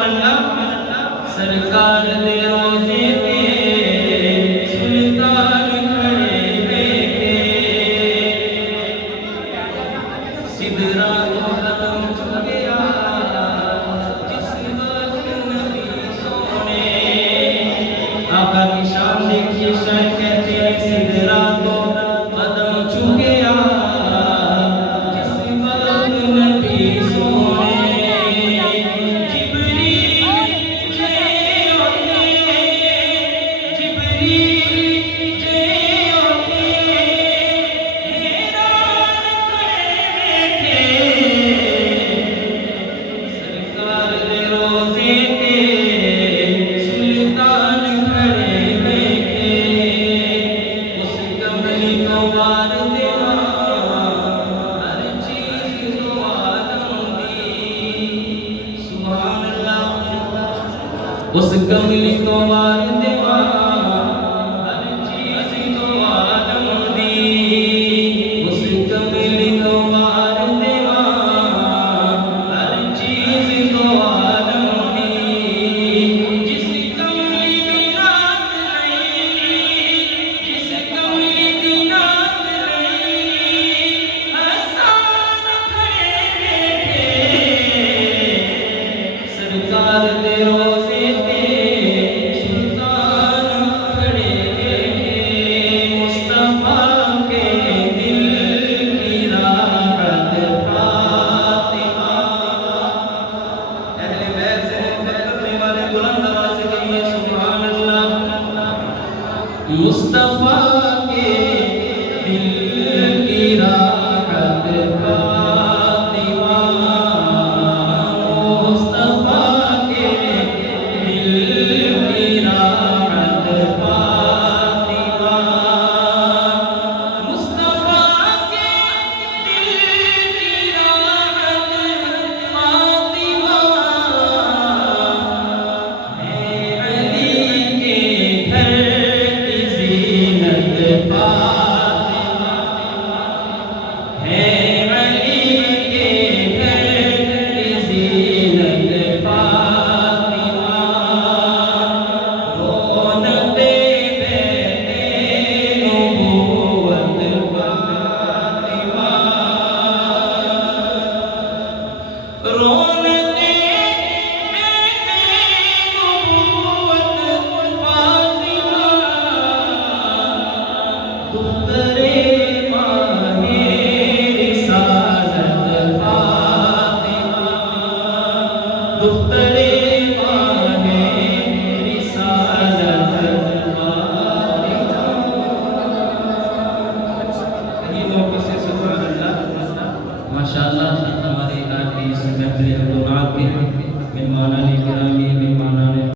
सुभान अल्लाह। सरकार दे रोजे पे सुल्तान खड़े बैठे, सिदरा को कदम चुके आया जिस वक्त नबी सोने। आका की शान देखिए, शायद कहते हैं सिदरा को कदम चुके आया जिस वक्त नबी सोने। उस कमली को वार देवा हर चीज को आलम दी। उस कमली को वार देवा हर चीज को आलम दी। जिस कमली की रात नहीं, जिस कमली की रात नहीं, हसन खड़े बैठे सरकार दे रोजे मुस्तफा के दिल की राहत फातिमा। मुस्तफा के दिल की राहत फातिमा। मुस्तफा के दिल की राहत फातिमा। है अली के घर फातिमा, है अली के घर की ज़ीनत फातिमा। रौनक़े बैते नबूवत फातिमा। रौनक़े बैते नबूवत फातिमा। दुख्तरे माहे रिसालत फातिमा। दुख्तरे माहे रिसालत फातिमा। ये मौके से सुभान अल्लाह, माशाअल्लाह। हमारे आज की इस महफ़िल के मेहमान गिरामी